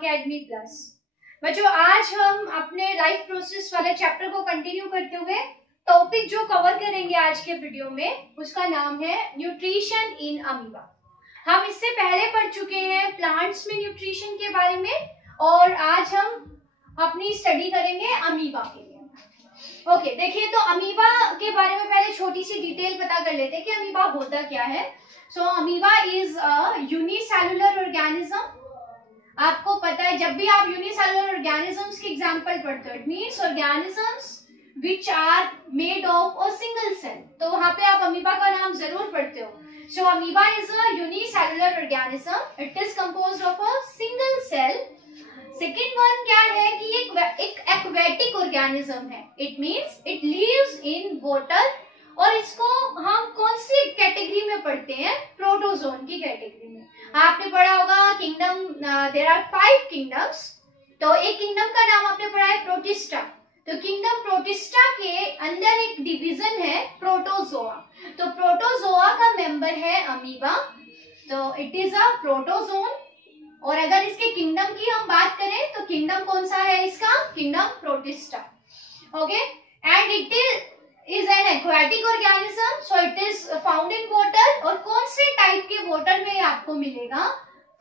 Academy plus. बच्चों आज हम अपने लाइफ प्रोसेस वाले चैप्टर को कंटिन्यू करते हुए टॉपिक जो कवर करेंगे आज के वीडियो में उसका नाम है न्यूट्रिशन इन अमीबा। हम इससे पहले पढ़ चुके हैं प्लांट्स में न्यूट्रिशन के बारे में और आज हम अपनी स्टडी करेंगे अमीबा के लिए। ओके, देखिए तो अमीबा के बारे में पहले छोटी सी डिटेल पता कर लेते हैं कि अमीबा होता क्या है। So amoeba is a unicellular organism. आपको पता है जब भी आप यूनिसेलुलर ऑर्गेनिजम्स की एग्जांपल पढ़ते हो, it means organisms which are made of a single cell, तो वहां पे आप अमीबा का नाम जरूर पढ़ते हो। So amoeba is a unicellular organism, it is composed of a single cell. Second one क्या है कि एक एक्वेटिक ऑर्गेनिज्म है, it means it lives in water और इसको हम कौन सी कैटेगरी में पढ़ते हैं, प्रोटोजोन की कैटेगरी में। आपने पढ़ा होगा किंगडम, देयर आर 5 किंगडम्स, तो एक किंगडम का नाम आपने पढ़ा है प्रोटिस्टा, तो किंगडम प्रोटिस्टा के अंदर एक डिवीजन है प्रोटोजोआ, तो प्रोटोजोआ का मेंबर है अमीबा, तो इट इज अ प्रोटोजोन। और अगर इसके किंगडम की हम बात करें तो किंगडम कौन सा है इसका, kingdom protista. Okay, and it is an aquatic organism, so it is found in water. और कौन से टाइप के वाटर में आपको मिलेगा,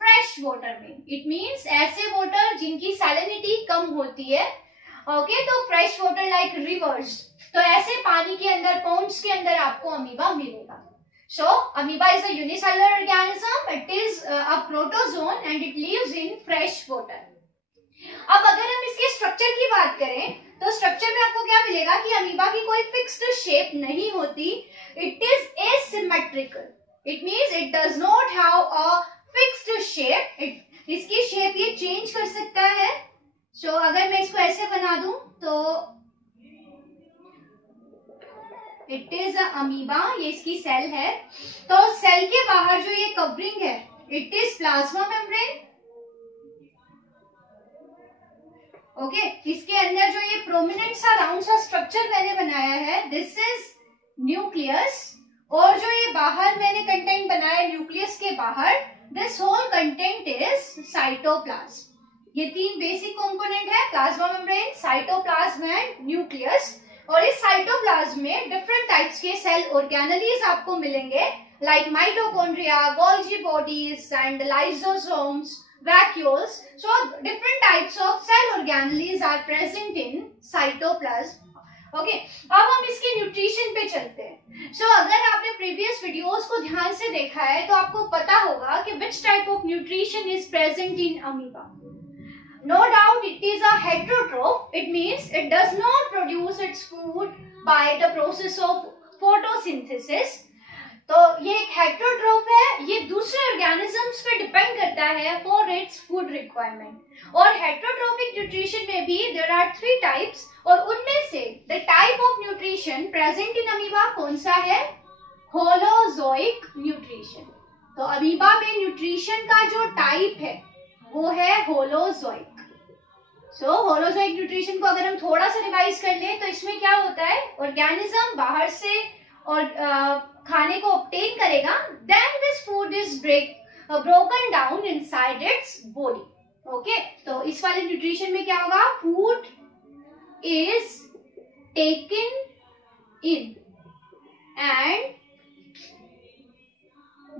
फ्रेश वाटर में, इट मींस ऐसे वाटर जिनकी सैलिनिटी कम होती है। ओके, तो फ्रेश वाटर लाइक रिवर्स, तो ऐसे पानी के अंदर, पॉन्ड्स के अंदर आपको अमीबा मिलेगा। So amoeba is a unicellular organism. It is a protozoan and it lives in fresh water. अब अगर हम इसके स्ट्रक्चर की बात करें तो स्ट्रक्चर में आपको क्या मिलेगा कि अमीबा की कोई फिक्स्ड शेप नहीं होती, it is asymmetrical, it means it does not have a fixed shape, इसकी शेप ये चेंज कर सकता है। सो अगर मैं इसको ऐसे बना दूं तो इट इज अमीबा, ये इसकी सेल है, तो सेल के बाहर जो ये कवरिंग है it is plasma membrane. Okay, इसके अंदर जो ये प्रोमिनेंट सा राउंड सा स्ट्रक्चर मैंने बनाया है दिस इज न्यूक्लियस, और जो ये बाहर मैंने कंटेंट बनाया न्यूक्लियस के बाहर, this whole content is cytoplasm. ये 3 बेसिक कंपोनेंट है, plasma membrane, cytoplasm and nucleus. और इस साइटोप्लाज्म में डिफरेंट टाइप्स के सेल ऑर्गेनेलीज आपको मिलेंगे like mitochondria, Golgi bodies and lysosomes, vacuoles. So different types of cell organelles are present in cytoplasm. Okay, अब हम इसके न्यूट्रिशन पे चलते हैं। सो अगर आपने प्रीवियस वीडियोस को ध्यान से देखा है तो आपको पता होगा कि which type of nutrition is present in amoeba. No doubt it is a heterotroph, it means it does not produce its food by the process of photosynthesis. तो ये एक हेटरोट्रोफ है, ये दूसरे ऑर्गेनिजम्स पे डिपेंड करता है फॉर इट्स फूड रिक्वायरमेंट। और हेटरोट्रोफिक न्यूट्रिशन में भी देयर आर 3 टाइप्स, और उनमें से the type of nutrition present in amoeba कौन सा है, होलोजोइक न्यूट्रिशन। तो अमीबा में न्यूट्रिशन का जो टाइप है वो है होलोजोइक। सो होलोजोइक न्यूट्रिशन को अगर हम थोड़ा सा रिवाइज कर लें तो इसमें क्या होता है, ऑर्गेनिज्म बाहर से और खाने को ऑब्टेन करेगा, then this food is broken down inside its body. Okay, तो इस वाले न्यूट्रिशन में क्या होगा, food is taken in and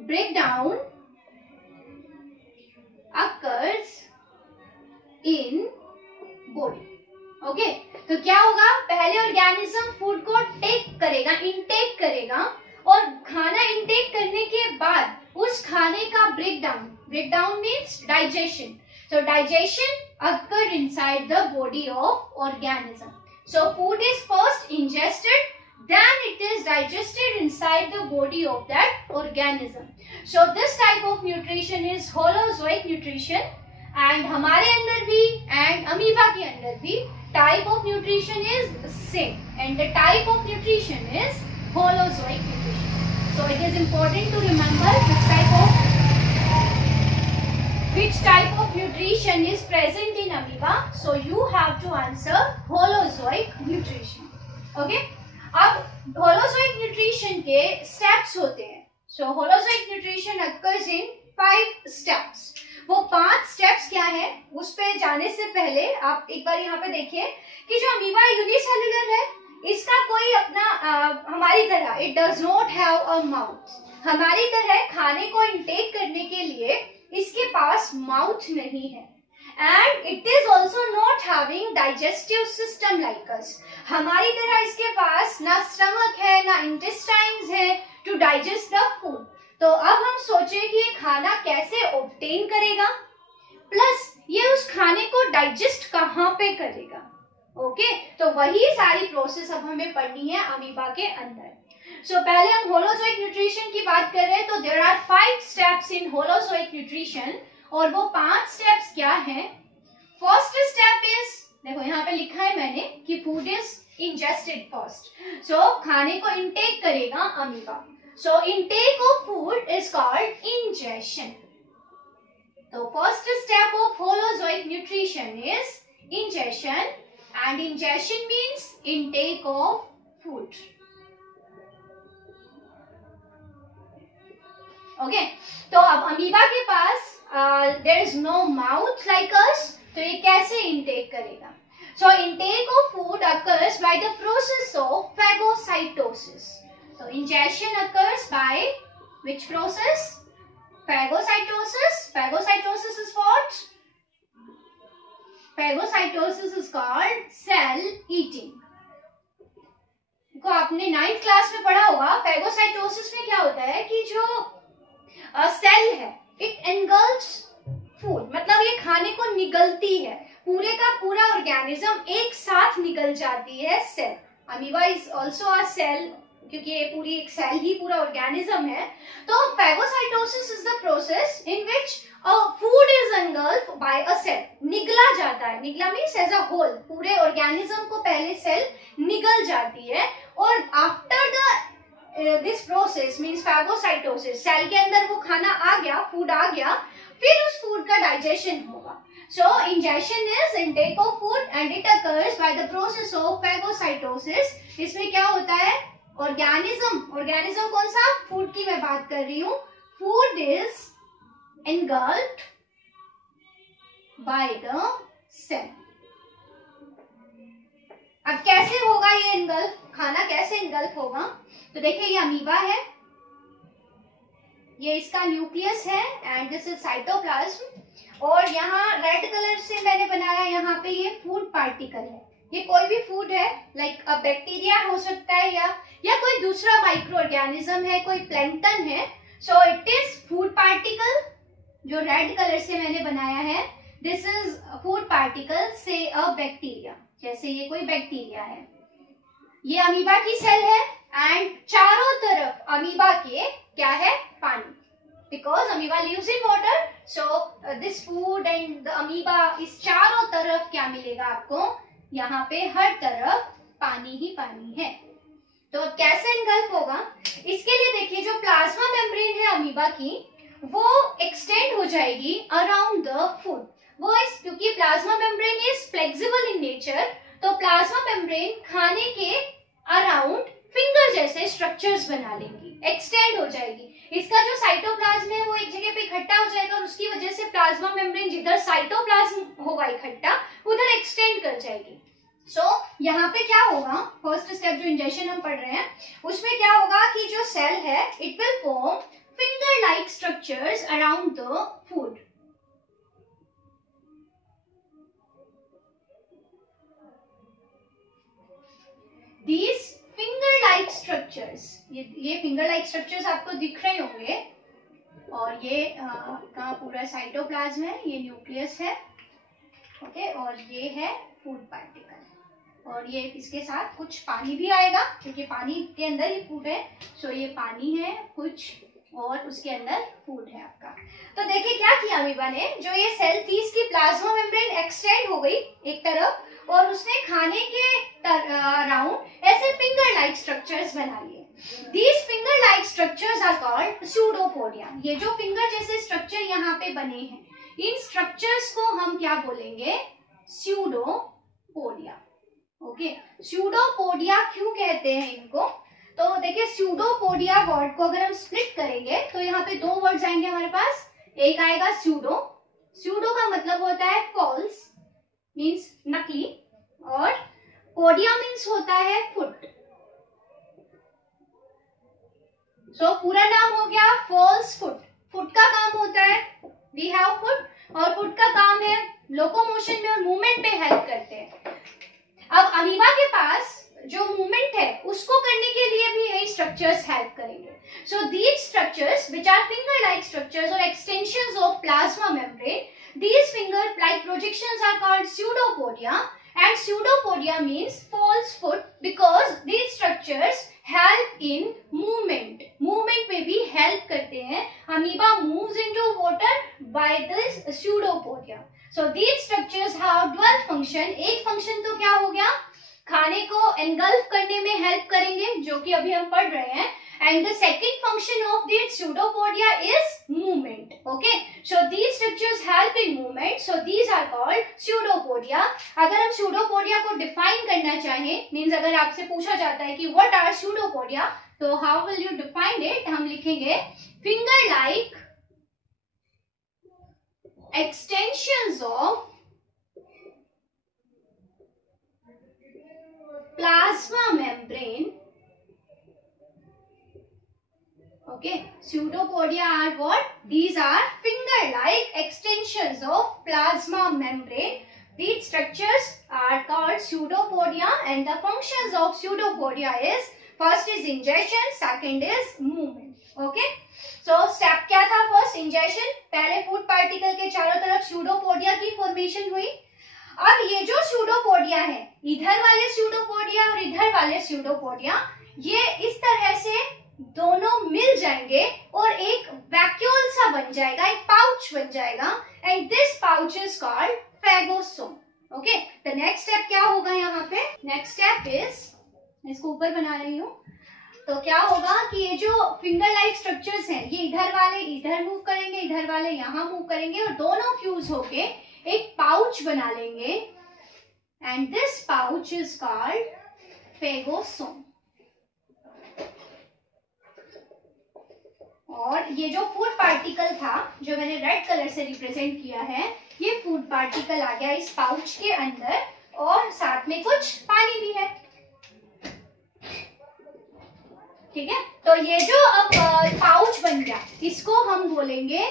break down occurs in body. Okay, तो क्या होगा, पहले ऑर्गेनिज्म फूड को टेक करेगा, इनटेक करेगा, और खाना इनटेक करने के बाद उस खाने का breakdown means digestion, so digestion occur inside the body of organism. So food is first ingested, then it is digested inside the body of that organism. So this type of nutrition is holozoic nutrition, and हमारे अंदर भी and amoeba के अंदर भी type of nutrition is same, and the type of nutrition is holozoic nutrition. So it is important to remember which type of nutrition is present in amoeba. So you have to answer holozoic nutrition. Okay? अब holozoic nutrition के steps होते हैं. So holozoic nutrition occurs in 5 steps. वो 5 steps क्या है, उस पे जाने से पहले आप एक बार यहाँ पे देखिए कि जो अमीबा यूनिसेल्युलर है, इसका कोई अपना हमारी तरह it does not have a mouth. हमारी तरह खाने को इंटेक करने के लिए इसके पास माउथ नहीं है, and it is also not having digestive system like us. हमारी तरह इसके पास ना स्टमक है ना इंटेस्टाइन्स है टू डाइजेस्ट द फूड। तो अब हम सोचें कि ये खाना कैसे ऑब्टेन करेगा, प्लस ये उस खाने को डाइजेस्ट कहाँ पे करेगा। ओके, तो वही सारी प्रोसेस अब हमें पढ़नी है अमीबा के अंदर। सो पहले हम होलोजोइक न्यूट्रिशन की बात कर रहे हैं, तो there are 5 steps in holozoic nutrition, और वो 5 स्टेप्स क्या हैं। फर्स्ट स्टेप इज, देखो यहाँ पे लिखा है मैंने कि food is ingested first, so खाने को इनटेक करेगा amoeba. So intake of food is called ingestion. तो first step of holozoic nutrition is ingestion, and ingestion means intake of food. Okay, तो अब अमीबा के पास there is no mouth like us, तो ये कैसे इनटेक करेगा। So intake of food occurs by the process of phagocytosis. तो ingestion occurs by which process, phagocytosis. Phagocytosis is what, phagocytosis is called cell eating. को आपने 9th class में पढ़ा होगा, फेगोसाइटोसिस में क्या होता है कि जो सेल है इट एनगल्फ्स फूड, मतलब ये खाने को निगलती है, पूरे का पूरा ऑर्गेनिज्म एक साथ निगल जाती है cell. Amoeba is also a cell, क्योंकि ये पूरी एक सेल ही पूरा ऑर्गेनिज्म है। तो phagocytosis is the process in which food is engulfed by a cell, निगला जाता है। निगला मीन्स एज अ होल, पूरे ऑर्गेनिज्म को पहले सेल निगल जाती है, और after the this process means phagocytosis, cell के अंदर वो खाना आ गया, फूड आ गया, फिर उस फूड का डाइजेशन होगा। So ingestion is intake of food and it occurs by the process of phagocytosis. इसमें क्या होता है, ऑर्गेनिज्म कौन सा, फूड की मैं बात कर रही हूँ, food is engulfed by the cell। अब कैसे होगा ये engulf, खाना कैसे engulf होगा, तो देखिए ये अमीबा है, ये इसका न्यूक्लियस है, एंड दिस इज साइटोप्लाज्म, और यहाँ रेड कलर से मैंने बनाया, यहाँ पे ये फूड पार्टिकल है। ये कोई भी फूड है, लाइक अ बैक्टीरिया हो सकता है, या कोई दूसरा माइक्रो ऑर्गेनिज्म है, कोई प्लैंक्टन है। So it is food particle, जो रेड कलर से मैंने बनाया है, दिस इज फूड पार्टिकल से अ बैक्टीरिया, जैसे ये कोई बैक्टीरिया है। ये अमीबा की सेल है, एंड चारों तरफ अमीबा के क्या है, पानी, because amoeba lives in water. So this food and the amoeba, इस चारों तरफ क्या मिलेगा आपको, यहाँ पे हर तरफ पानी ही पानी है। तो कैसे इनगल्फ होगा, इसके लिए देखिए जो प्लाज्मा मेम्ब्रेन है अमीबा की, वो एक्सटेंड हो जाएगी अराउंड द फूड। वो इस, क्योंकि plasma membrane is flexible in nature, तो प्लाज्मा मेम्ब्रेन खाने के अराउंड फिंगर जैसे स्ट्रक्चर्स बना लेंगी, एक्सटेंड हो जाएगी। इसका जो साइटोप्लाज्म है वो एक जगह पे इकट्ठा हो जाएगा, और उसकी वजह से प्लाज्मा मेम्ब्रेन जिधर साइटोप्लाज्म होगा इकट्ठा, उधर एक्सटेंड कर जाएगी। सो यहाँ पे क्या होगा, फर्स्ट स्टेप जो इंजेक्शन हम पढ़ रहे हैं, उसमें क्या होगा कि जो सेल है it will form finger like structures around the food। These finger like structures, ये finger like structures आपको दिख रहे होंगे, और ये का पूरा साइटोप्लाज्म है, ये न्यूक्लियस है, ओके, और ये है फूड पार्टिकल, और ये इसके साथ कुछ पानी भी आएगा, क्योंकि पानी के अंदर ही फूड है। सो ये पानी है कुछ, और उसके अंदर फूड है आपका। तो देखिए क्या किया अमीबा ने, जो ये सेल थी इसकी प्लाज्मा मेम्ब्रेन एक्सटेंड हो गई एक तरफ, और उसने खाने के अराउंड ऐसे फिंगर लाइक स्ट्रक्चर्स बना लिए। These finger like structures are called pseudopodia. ये जो फिंगर जैसे स्ट्रक्चर यहाँ पे बने हैं, इन स्ट्रक्चर्स को हम क्या बोलेंगे, स्यूडोपोडिया। ओके, स्यूडोपोडिया क्यों कहते हैं इनको, तो देखिए स्यूडोपोडिया वर्ड को अगर हम स्प्लिट करेंगे तो यहाँ पे 2 वर्ड्स आएंगे हमारे पास, एक आएगा स्यूडो स्यूडो का मतलब होता है फॉल्स, मीन्स नकली, और पोडिया मीन्स होता है फुट। सो पूरा नाम हो गया फॉल्स फुट। फुट का काम होता है, वी हैव फुट, और फुट का काम है लोकोमोशन में और मूवमेंट में हेल्प करते हैं। अब अमीबा के पास जो मूवमेंट है उसको करने के लिए भी यही स्ट्रक्चर्स हेल्प करेंगे। So these structures which are finger like structures और extensions of plasma membrane, these finger like projections are called pseudopodia, and pseudopodia means false foot because these structures help in movement में भी help करते हैं। amoeba moves into water by this pseudopodia. So these structures have dual function। एक function तो क्या हो गया, खाने को engulf करने में help करेंगे, जो कि अभी हम पढ़ रहे हैं, and the second function of the pseudopodia is movement. Okay, so these structures help in movement, so these are called pseudopodia. अगर हम pseudopodia को define करना चाहें, means अगर आपसे पूछा जाता है कि what are pseudopodia, तो how will you define it? हम लिखेंगे finger like extensions of plasma membrane. Okay, pseudopodia are what? These are finger-like extensions of plasma membrane. These structures are called pseudopodia, and the functions of pseudopodia is first is ingestion, second is movement. Okay, so step क्या था? First ingestion, पहले food particle के चारों तरफ pseudopodia की formation हुई। अब ये जो pseudopodia है, इधर वाले pseudopodia और इधर वाले pseudopodia, ये इस तरह से दोनों मिल जाएंगे और एक वैक्यूल सा बन जाएगा, एक पाउच बन जाएगा, and this pouch is called phagosome. Okay, the next step क्या होगा यहाँ पे? नेक्स्ट स्टेप इज, इसको ऊपर बना रही हूँ, तो क्या होगा कि ये जो फिंगर लाइक स्ट्रक्चर्स हैं, ये इधर वाले इधर मूव करेंगे, इधर वाले यहाँ मूव करेंगे, और दोनों फ्यूज होके एक पाउच बना लेंगे, and this pouch is called phagosome. और ये जो फूड पार्टिकल था, जो मैंने रेड कलर से रिप्रेजेंट किया है, ये फूड पार्टिकल आ गया इस पाउच के अंदर, और साथ में कुछ पानी भी है। ठीक है, तो ये जो अब पाउच बन गया, इसको हम बोलेंगे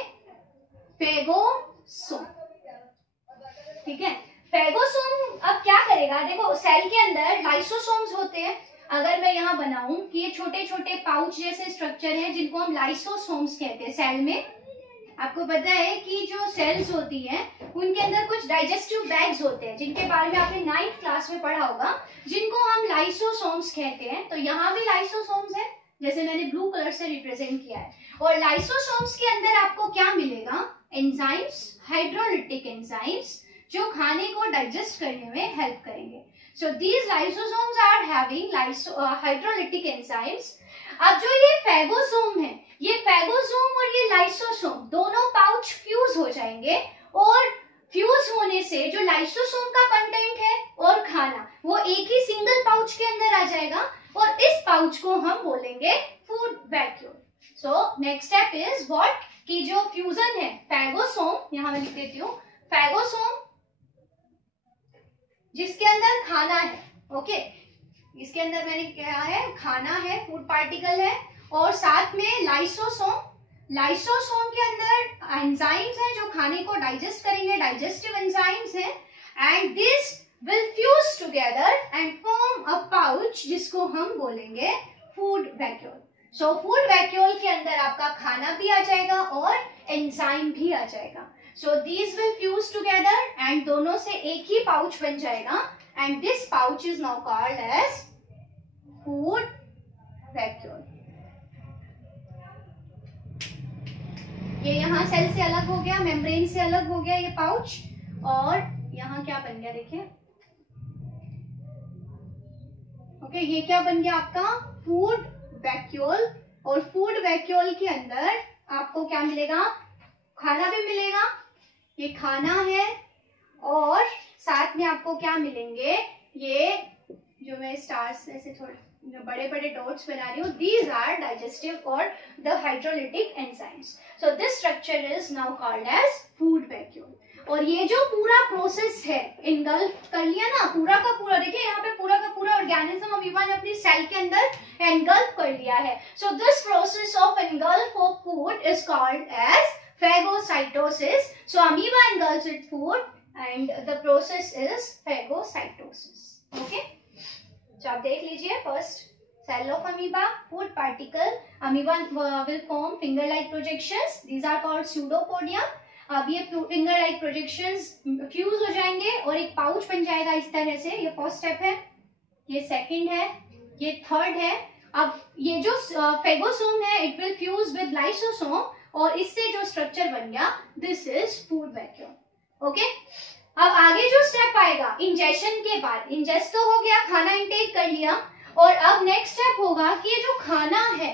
फेगोसोम। ठीक है, फेगोसोम अब क्या करेगा? देखो, सेल के अंदर लाइसोसोम्स होते हैं। अगर मैं यहाँ बनाऊं कि ये छोटे छोटे पाउच जैसे स्ट्रक्चर हैं, जिनको हम लाइसोसोम्स कहते हैं सेल में। आपको पता है कि जो सेल्स होती हैं, उनके अंदर कुछ डाइजेस्टिव बैग्स होते हैं, जिनके बारे में आपने 9th क्लास में पढ़ा होगा, जिनको हम लाइसोसोम्स कहते हैं। तो यहाँ भी लाइसोसोम्स है, जैसे मैंने ब्लू कलर से रिप्रेजेंट किया है। और लाइसोसोम्स के अंदर आपको क्या मिलेगा? एंजाइम्स, हाइड्रोलिटिक एंजाइम्स, जो खाने को डाइजेस्ट करने में हेल्प करेंगे। So these lysosomes are having hydrolytic enzymes. अब जो ये फेगोसोम है, ये फेगोसोम और ये लाइसोसोम दोनों पाउच फ्यूज हो जाएंगे, और फ्यूज होने से जो लाइसोसोम का कंटेंट है और खाना, वो एक ही सिंगल पाउच के अंदर आ जाएगा, और इस पाउच को हम बोलेंगे food vacuole. So next step is what, कि जो फ्यूजन है फेगोसोम, यहां मैं लिख देती हूँ, फेगोसोम जिसके अंदर खाना है, ओके, इसके अंदर मैंने क्या है? खाना है, फूड पार्टिकल है, और साथ में लाइसोसोम, लाइसोसोम के अंदर एंजाइम्स हैं जो खाने को डाइजेस्ट करेंगे, डाइजेस्टिव एंजाइम्स हैं, and this will fuse together and form a pouch, जिसको हम बोलेंगे food vacuole. So food vacuole के अंदर आपका खाना भी आ जाएगा और एंजाइम भी आ जाएगा। So these will fuse together and दोनों से एक ही पाउच बन जाएगा, and this pouch is now called as food vacuole. ये यहाँ सेल से अलग हो गया, मेम्ब्रेन से अलग हो गया ये पाउच, और यहाँ क्या बन गया देखिए, ओके, ये क्या बन गया आपका? Food vacuole. और फूड वैक्यूल के अंदर आपको क्या मिलेगा? खाना भी मिलेगा, ये खाना है, और साथ में आपको क्या मिलेंगे? ये जो वीडियो में स्टार्स ऐसे थोड़े बड़े बड़े डॉट्स बना रही हूँ, दीज आर डाइजेस्टिव और the hydrolytic enzymes. So this structure is now called as food vacuole. और ये जो पूरा प्रोसेस है इनगल्फ कर लिया ना, पूरा का पूरा, देखिए यहाँ पे पूरा का पूरा ऑर्गेनिज्म अमीबा ने अपनी सेल के अंदर एनगल्फ कर लिया है. So this process of engulf of food is called as phagocytosis. So amoeba engulfs its food and the process is phagocytosis. Okay, so आप देख लीजिए. First cell of amoeba, food particle, amoeba will form finger like projections. These are called pseudopodia. अब ये finger like projections fuse हो जाएंगे और एक pouch बन जाएगा इस तरह से. ये फर्स्ट स्टेप है, ये सेकंड है, ये थर्ड है. अब ये जो फेगोसोम है it will fuse with lysosome और इससे जो स्ट्रक्चर बन गया this is food vacuum. Okay, अब आगे जो स्टेप आएगा इंजेशन के बाद, इंजेस्ट तो हो गया, खाना इंटेक कर लिया, और अब नेक्स्ट स्टेप होगा कि ये जो खाना है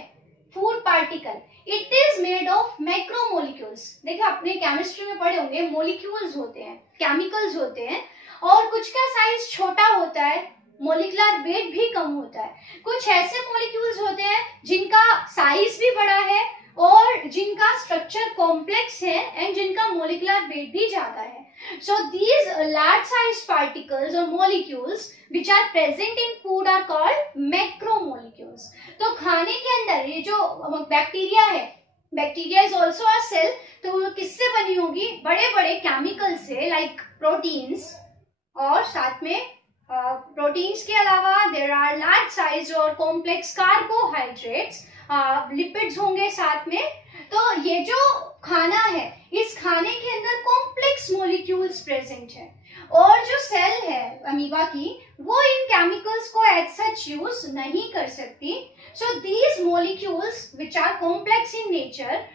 food particle it is made of macromolecules. देखिए आपने केमिस्ट्री में पढ़े होंगे, मोलिक्यूल्स होते हैं, केमिकल्स होते हैं, और कुछ का साइज छोटा होता है, मोलिकुलर वेट भी कम होता है. कुछ ऐसे मोलिक्यूल्स होते हैं जिनका साइज भी बड़ा है और जिनका स्ट्रक्चर कॉम्प्लेक्स है एंड जिनका मोलिकुलर वेट भी ज्यादा है. So these large sized particles or molecules which are present in food are called macromolecules. तो खाने के अंदर ये जो बैक्टीरिया है, bacteria is also a cell, तो वो किससे बनी होगी? बड़े बड़े केमिकल से, लाइक प्रोटीन्स, और साथ में प्रोटीन्स के अलावा देर आर लार्ज साइज और कॉम्प्लेक्स कार्बोहाइड्रेट्स, लिपिड्स होंगे साथ में. तो ये जो खाना है इस खाने के अंदर कॉम्प्लेक्स मॉलिक्यूल्स प्रेजेंट है, और जो सेल है अमीबा की वो इन केमिकल्स को एज सच यूज नहीं कर सकती. So these molecules which are complex in nature,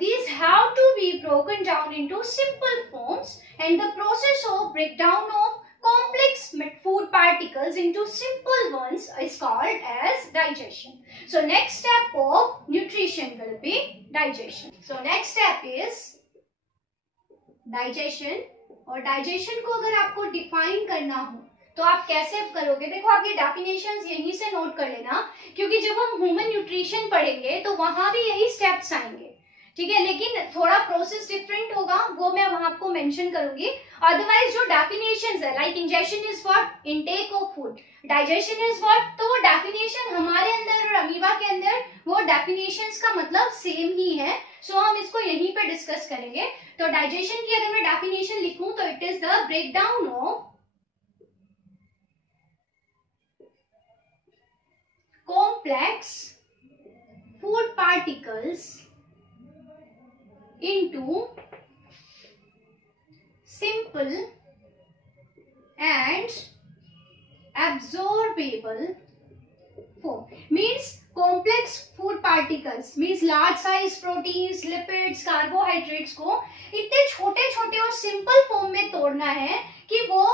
these have to be broken down into simple forms, and the process of breakdown of complex food particles into simple ones is called as digestion. So next step of nutrition will be digestion. So next step is digestion. और digestion को अगर आपको define करना हो तो आप कैसे करोगे? देखो आप ये डेफिनेशंस यहीं से नोट कर लेना, क्योंकि जब हम ह्यूमन न्यूट्रिशन पढ़ेंगे तो वहां भी यही स्टेप्स आएंगे, ठीक है, लेकिन थोड़ा प्रोसेस डिफरेंट होगा, वो मैं वहां आपको मेंशन करूंगी. अदरवाइज जो डेफिनेशंस है, like injection is what, intake of food, digestion is what, तो वो डेफिनेशन हमारे अंदर और अमीबा के अंदर वो डेफिनेशंस का मतलब सेम ही है. सो हम इसको यहीं पे डिस्कस करेंगे. तो डाइजेशन की अगर मैं डेफिनेशन लिखूं तो it is the breakdown of complex food particles into simple and absorbable form. Means complex food particles means large size proteins, lipids, carbohydrates को इतने छोटे छोटे और सिंपल फॉर्म में तोड़ना है कि वो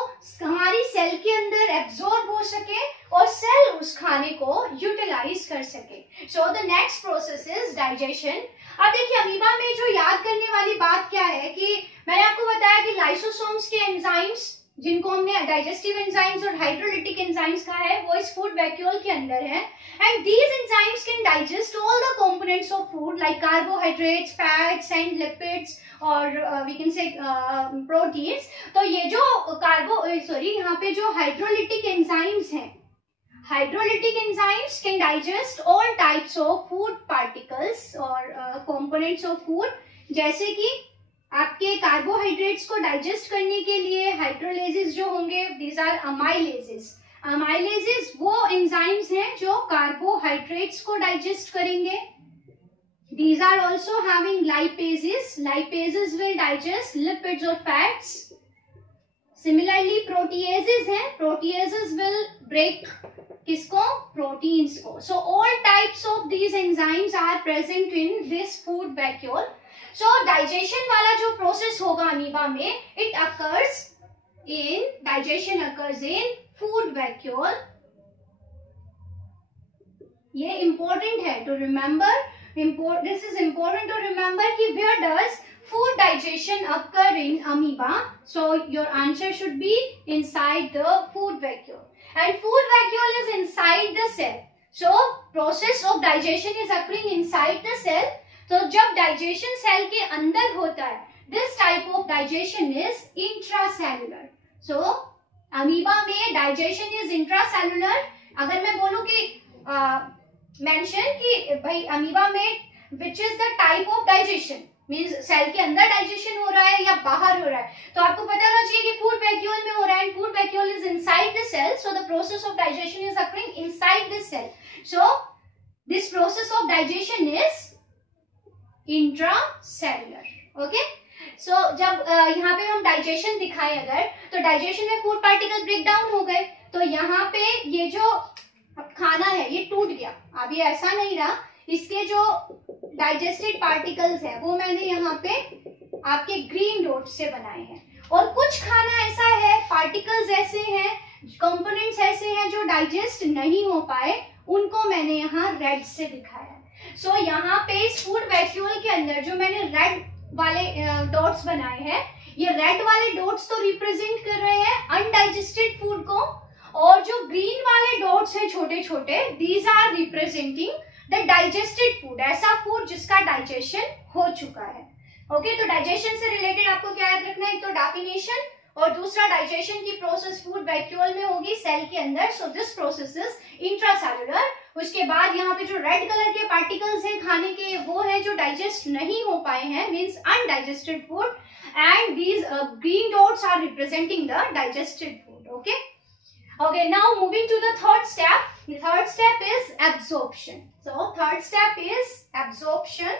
हमारी सेल के अंदर एब्जॉर्ब हो सके और सेल उस खाने को यूटिलाइज कर सके. So the next process is digestion. अब देखिए अमीबा में जो याद करने वाली बात क्या है कि मैंने आपको बताया कि लाइसोसोम्स के एंजाइम्स, जिनको हमने डाइजेस्टिव एंजाइम्स और हाइड्रोलिटिक एंजाइम्स कहा है, वो इस फूड वैक्यूल के अंदर है. And these enzymes can digest all the components of food like carbohydrates, fats and lipids और वी कैन से प्रोटीन्स. तो ये जो यहाँ पे जो हाइड्रोलिटिक एंजाइम्स हैं, hydrolytic enzymes can digest all types of food particles और कंपोनेंट्स ऑफ फूड. जैसे कि आपके कार्बोहाइड्रेट्स को डाइजेस्ट करने के लिए हाइड्रोलेजेस जो होंगे, दीज आर अमाइलेजेस. अमाइलेजेस वो एंजाइम्स हैं जो कार्बोहाइड्रेट्स को डाइजेस्ट करेंगे. These are also having lipases. Lipases will digest lipids or fats. Similarly, proteases हैं. Proteases will break किसको? Proteins को. So all types of these enzymes are present in this food vacuole. So digestion वाला जो process होगा amoeba में, digestion occurs in food vacuole. ये important है to remember. This is important to remember कि where does food digestion occur in amoeba? So your answer should be inside the food vacuole. And food vacuole is inside the cell. So process of digestion is occurring inside the cell. तो जब digestion cell के अंदर होता है, this type of digestion is intracellular. So amoeba में digestion is intracellular. अगर मैं बोलूँ कि mention कि भाई amoeba में which is the type of digestion, means cell के अंदर डाइजेशन हो रहा है या बाहर हो रहा है, तो आपको पता होना चाहिए कि फूड वैक्यूल में हो रहा है. And food vacuole is inside the cell, so the process of digestion is occurring inside the cell. So this process of digestion is intracellular. Okay, so जब यहाँ पे हम डाइजेशन दिखाएं अगर, तो डाइजेशन में फूड पार्टिकल ब्रेक डाउन हो गए, तो यहाँ पे ये जो खाना है ये टूट गया. अब ये ऐसा नहीं रहा, इसके जो डाइजेस्टेड पार्टिकल्स है वो मैंने यहाँ पे आपके ग्रीन डॉट से बनाए हैं. और कुछ खाना ऐसा है, पार्टिकल्स ऐसे हैं, कंपोनेंट्स ऐसे हैं जो डाइजेस्ट नहीं हो पाए, उनको मैंने यहाँ रेड से दिखाया है. सो यहाँ पे इस फूड वैक्यूल के अंदर जो मैंने रेड वाले डॉट्स बनाए हैं, ये रेड वाले डॉट्स तो रिप्रेजेंट कर रहे हैं अनडाइजेस्टेड फूड को, और जो ग्रीन वाले डॉट्स हैं छोटे छोटे, these are representing the digested food, ऐसा फूड जिसका डाइजेशन हो चुका है. ओके, तो डाइजेशन से रिलेटेड आपको क्या याद रखना है, एक तो डेफिनेशन और दूसरा डाइजेशन की प्रोसेस फूड वैक्यूल में होगी सेल के अंदर. सो दिस प्रोसेस इज इंट्रासेलुलर. उसके बाद यहाँ पे जो रेड कलर के पार्टिकल्स हैं खाने के, वो है जो डाइजेस्ट नहीं हो पाए हैं, means undigested food, and these green dots are representing the digested food. Okay, okay, now moving to the third step. The third step is absorption. So third step is absorption.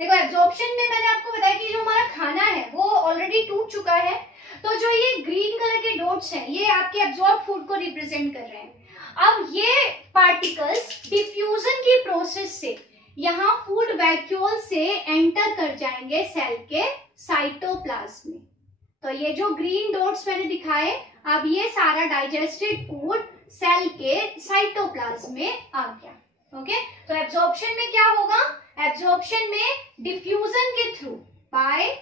देखो absorption में मैंने आपको बताया कि जो हमारा खाना है वो ऑलरेडी टूट चुका है, तो जो ये ग्रीन कलर के डॉट्स हैं ये आपके एब्जॉर्ब फूड को रिप्रेजेंट कर रहे हैं. अब ये पार्टिकल्स डिफ्यूजन की प्रोसेस से यहाँ फूड वैक्यूल से एंटर कर जाएंगे सेल के साइटोप्लाज्म में. तो ये जो ग्रीन डॉट्स मैंने दिखाए, अब ये सारा डाइजेस्टेड फूड सेल के साइटोप्लाज्म में आ गया. ओके, तो एब्जॉर्प्शन में क्या होगा, एब्जॉर्प्शन में डिफ्यूजन के थ्रू, बाय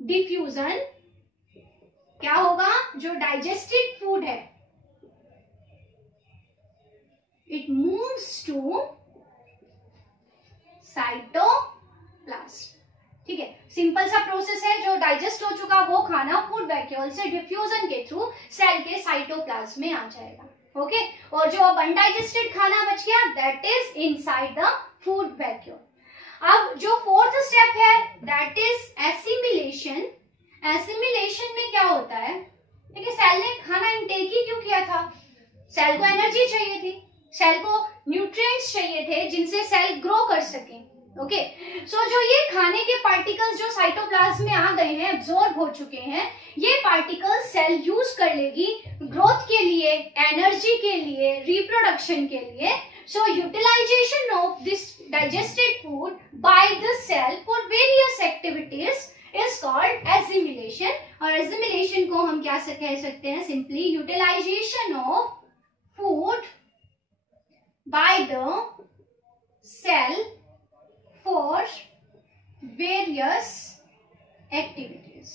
डिफ्यूजन क्या होगा, जो डाइजेस्टेड फूड है इट मूव्स टू साइटोप्लाज्म. ठीक है, सिंपल सा प्रोसेस है. जो डाइजेस्ट हो चुका वो खाना फूड वैक्यूल से डिफ्यूजन के थ्रू सेल के साइटोप्लाज्म में आ जाएगा. ओके, और जो अब अनडाइजेस्टेड खाना बच गया that is inside the food vacuole. अब जो फोर्थ स्टेप है दैट इज एसिमिलेशन. एसिमिलेशन में क्या होता है, देखिए सेल ने खाना इनटेक ही क्यों किया था, सेल को एनर्जी चाहिए थी, सेल को न्यूट्रिएंट्स चाहिए थे जिनसे सेल ग्रो कर सके. ओके, सो जो ये खाने के पार्टिकल्स जो साइटोप्लाज्म में आ गए हैं, एब्जॉर्ब हो चुके हैं, ये पार्टिकल्स सेल यूज कर लेगी ग्रोथ के लिए, एनर्जी के लिए, रिप्रोडक्शन के लिए. So utilization of this digested food by the cell for various activities is called assimilation. और एसिमिलेशन को हम क्या कह सकते हैं, simply utilization of food by the cell for various activities.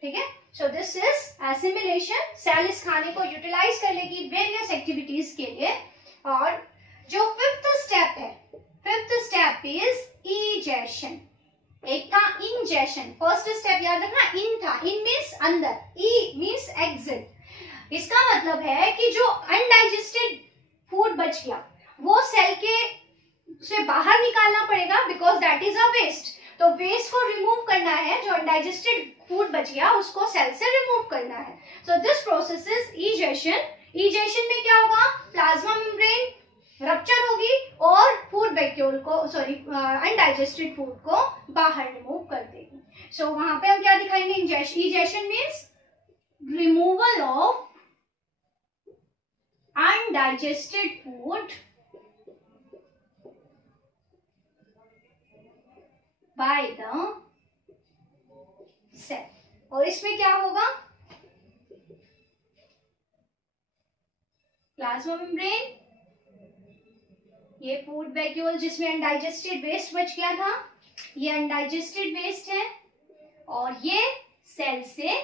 ठीक है, so this is assimilation. Cell इस खाने को यूटिलाइज कर लेगी वेरियस एक्टिविटीज के लिए. और जो फिफ्थ स्टेप है, फिफ्थ स्टेप इज इजेशन. एक था इंजेशन, फर्स्ट स्टेप याद रखना इन था, इन मीन्स अंदर, ई मीन्स एग्जिट. इसका मतलब है कि जो अनडाइजेस्टेड फूड बच गया वो सेल के से बाहर निकालना पड़ेगा, because that is a waste. तो वेस्ट को रिमूव करना है, जो अनडाइजेस्टेड फूड बच गया उसको सेल से रिमूव करना है. So this process is egestion. Egestion में क्या होगा, प्लाज्मा मेम्ब्रेन रप्चर होगी और फूड वैक्यूल को, सॉरी अनडाइजेस्टेड फूड को बाहर रिमूव कर देगी. सो वहां पे हम क्या दिखाएंगे, egestion means removal of undigested food by the cell. और इसमें क्या होगा, प्लाज्मा मेम्ब्रेन, ये फूड वैक्यूल जिसमें अनडाइजेस्टेड वेस्ट बच गया था, ये अनडाइजेस्टेड वेस्ट है, और ये सेल से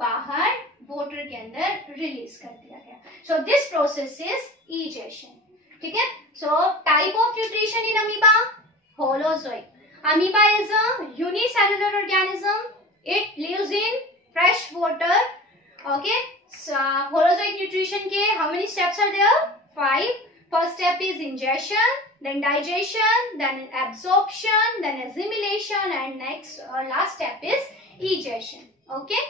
बाहर वॉटर के अंदर रिलीज कर दिया गया। सो दिस प्रोसेस इज ईजेशन। ठीक है, so type of nutrition in amoeba, holozoic. Amoeba is a unicellular organism. It lives in fresh water. Okay. So, holozoic nutrition के how many steps are there? 5. First step is ingestion, then digestion, then absorption, then assimilation, and next last step is egestion. Okay.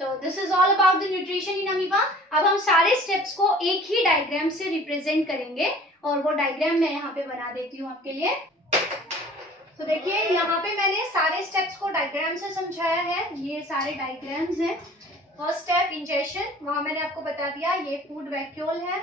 So this is all about the nutrition in amoeba. अब हम सारे steps को एक ही diagram से represent करेंगे, और वो diagram मैं यहाँ पे बना देती हूँ आपके लिए। तो देखिए यहाँ पे मैंने सारे स्टेप्स को डायग्राम से समझाया है, ये सारे डायग्राम्स हैं। फर्स्ट स्टेप इंजेक्शन, वहां मैंने आपको बता दिया ये फूड वैक्यूल है,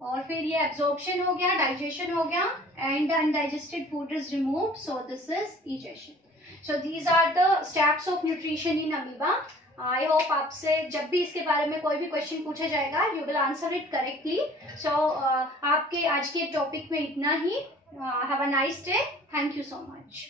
और फिर ये एब्जॉर्प्शन हो गया, डाइजेशन हो गया, and undigested food is removed, so this is egestion. So these are the steps of nutrition in amoeba. I hope आपसे जब भी इसके बारे में कोई भी क्वेश्चन पूछा जाएगा you will answer it correctly. So आपके आज के टॉपिक में इतना ही। Have a nice day, thank you so much.